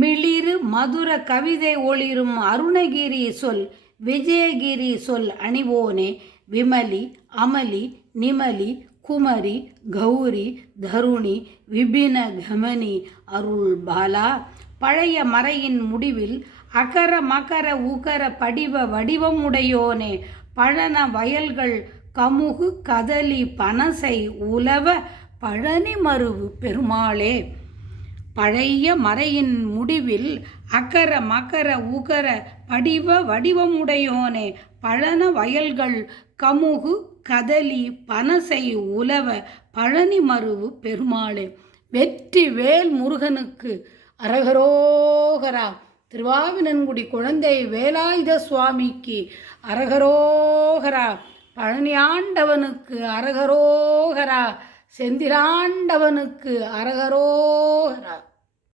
மிளிரு மதுர கவிதை ஒளிரும் அருணகிரி சொல் விஜயகிரி சொல் அணிவோனே விமலி அமலி நிமலி குமரி கௌரி தருணி விபின கமனி அருள் பாலா. பழைய மறையின் முடிவில் அகர மகர உகர படிவ வடிவமுடையோனே பழன வயல்கள் கமுகு கதலி பனசை உலவ பழனி மருவு பெருமாளே. பழைய மறையின் முடிவில் அகர மகர உகர படிவ வடிவமுடையோனே பழன வயல்கள் கமுகு கதலி பனசை உலவ பழனி மருவு பெருமாளே. வெற்றி வேல் முருகனுக்கு அரகரோகரா. திருவாவினன்குடி குழந்தை வேலாயுத சுவாமிக்கு அரகரோகரா. பழனி ஆண்டவனுக்கு அரகரோகரா. செந்திலாண்டவனுக்கு அரகரோகரா.